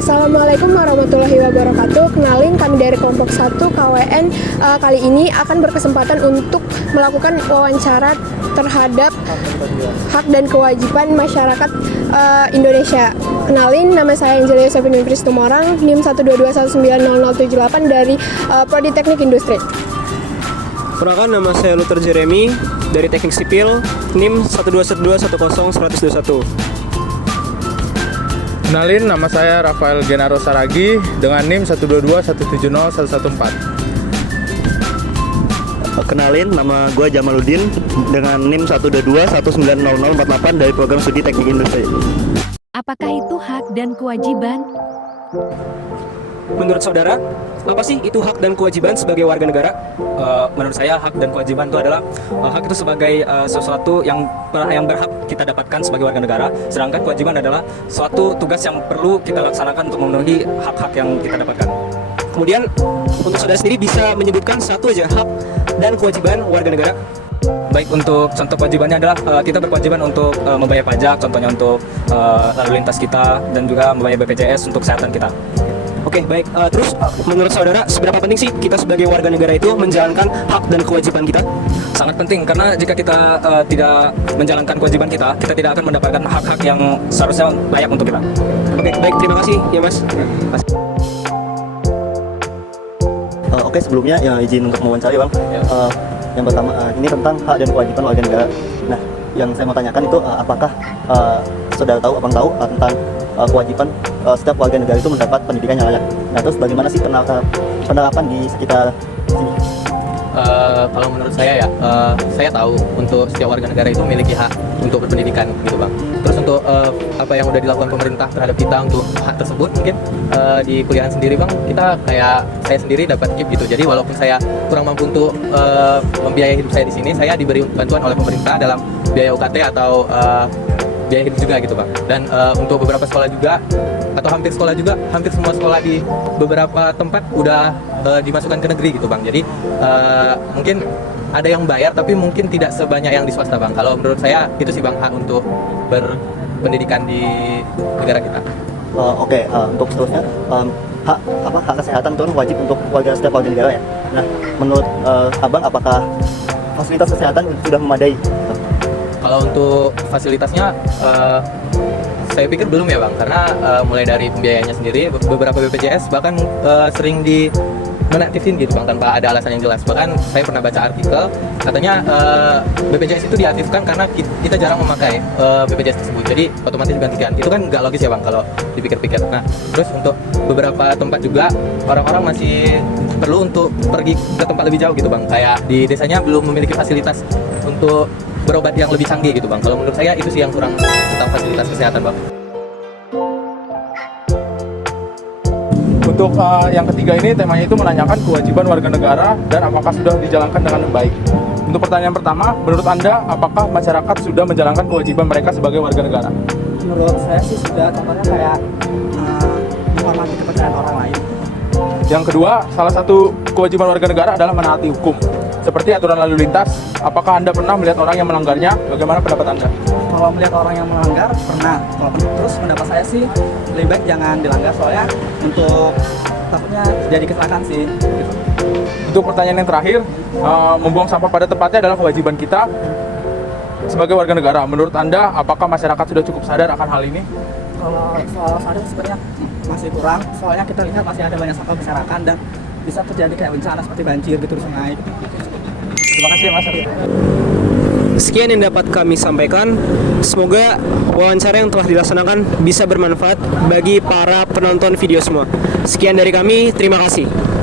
Assalamualaikum warahmatullahi wabarakatuh. Kenalin, kami dari kelompok 1 KWN kali ini akan berkesempatan untuk melakukan wawancara terhadap hak dan kewajiban masyarakat Indonesia. Kenalin, nama saya Angelia Yosefin Tumorang, NIM 122190078 dari Prodi Teknik Industri. Perkenalkan, nama saya Luther Jeremy dari Teknik Sipil, NIM 121210121. Kenalin, nama saya Rafael Genaro Saragi dengan NIM 122170114. Kenalin, nama gue Jamaluddin dengan NIM 122190048 dari program studi Teknik Industri. Apakah itu hak dan kewajiban? Menurut saudara, apa sih itu hak dan kewajiban sebagai warga negara? Menurut saya, hak dan kewajiban itu adalah hak itu sebagai sesuatu yang berhak kita dapatkan sebagai warga negara, sedangkan kewajiban adalah suatu tugas yang perlu kita laksanakan untuk memenuhi hak-hak yang kita dapatkan. Kemudian, untuk saudara sendiri bisa menyebutkan satu aja hak dan kewajiban warga negara. Baik, untuk contoh kewajibannya adalah kita berkewajiban untuk membayar pajak, contohnya untuk lalu lintas kita, dan juga membayar BPJS untuk kesehatan kita. Oke, baik. Terus menurut saudara, seberapa penting sih kita sebagai warga negara itu menjalankan hak dan kewajiban kita? Sangat penting, karena jika kita tidak menjalankan kewajiban kita, kita tidak akan mendapatkan hak-hak yang seharusnya layak untuk kita. Oke, baik. Terima kasih ya, Mas. Oke, sebelumnya ya izin untuk mewawancari, Bang. Yang pertama, ini tentang hak dan kewajiban warga negara. Nah, yang saya mau tanyakan itu apakah saudara tahu, Abang tahu tentang kewajiban setiap warga negara itu mendapat pendidikan yang layak. Nah, terus bagaimana sih penerapan di sekitar sini? Kalau menurut saya ya, saya tahu untuk setiap warga negara itu memiliki hak untuk berpendidikan gitu, Bang. Terus untuk apa yang udah dilakukan pemerintah terhadap kita untuk hak tersebut, mungkin di kuliahan sendiri, Bang, kita kayak saya sendiri dapat KIP gitu. Jadi walaupun saya kurang mampu untuk membiayai hidup saya di sini, saya diberi bantuan oleh pemerintah dalam biaya UKT atau biaya hidup juga gitu, Bang. Dan untuk beberapa sekolah juga, atau hampir sekolah juga, hampir semua sekolah di beberapa tempat udah dimasukkan ke negeri gitu, Bang. Jadi mungkin ada yang bayar, tapi mungkin tidak sebanyak yang di swasta, Bang. Kalau menurut saya itu sih, Bang, hak untuk berpendidikan di negara kita. Oke, untuk seterusnya, hak kesehatan itu wajib untuk setiap warga negara ya. Nah, menurut Abang, apakah fasilitas kesehatan sudah memadai? Kalau untuk fasilitasnya, saya pikir belum ya, Bang, karena mulai dari pembiayaannya sendiri, beberapa BPJS bahkan sering menaktifin gitu, Bang, tanpa ada alasan yang jelas. Bahkan saya pernah baca artikel, katanya BPJS itu diaktifkan karena kita jarang memakai BPJS tersebut, jadi otomatis gantikan. Itu kan nggak logis ya, Bang, kalau dipikir-pikir. Nah, terus untuk beberapa tempat juga, orang-orang masih perlu untuk pergi ke tempat lebih jauh gitu, Bang. Kayak di desanya belum memiliki fasilitas untuk berobat yang lebih canggih gitu, Bang. Kalau menurut saya itu sih yang kurang tentang fasilitas kesehatan, Bang. Untuk yang ketiga ini, temanya itu menanyakan kewajiban warga negara dan apakah sudah dijalankan dengan baik. Untuk pertanyaan pertama, menurut Anda, apakah masyarakat sudah menjalankan kewajiban mereka sebagai warga negara? Menurut saya sih sudah, contohnya kayak menghormati kepercayaan orang lain. Yang kedua, salah satu kewajiban warga negara adalah menaati hukum, seperti aturan lalu lintas. Apakah Anda pernah melihat orang yang melanggarnya? Bagaimana pendapat Anda? Kalau melihat orang yang melanggar, pernah. Terus pendapat saya sih, lebih baik jangan dilanggar, soalnya untuk takutnya jadi kecelakaan sih. Untuk pertanyaan yang terakhir, membuang sampah pada tempatnya adalah kewajiban kita sebagai warga negara. Menurut Anda, apakah masyarakat sudah cukup sadar akan hal ini? Kalau soal sadar sebenarnya masih kurang, soalnya kita lihat masih ada banyak sampah berserakan dan bisa terjadi kayak bencana seperti banjir gitu di sungai. Terima kasih ya, Mas. Sekian yang dapat kami sampaikan. Semoga wawancara yang telah dilaksanakan bisa bermanfaat bagi para penonton video semua. Sekian dari kami, terima kasih.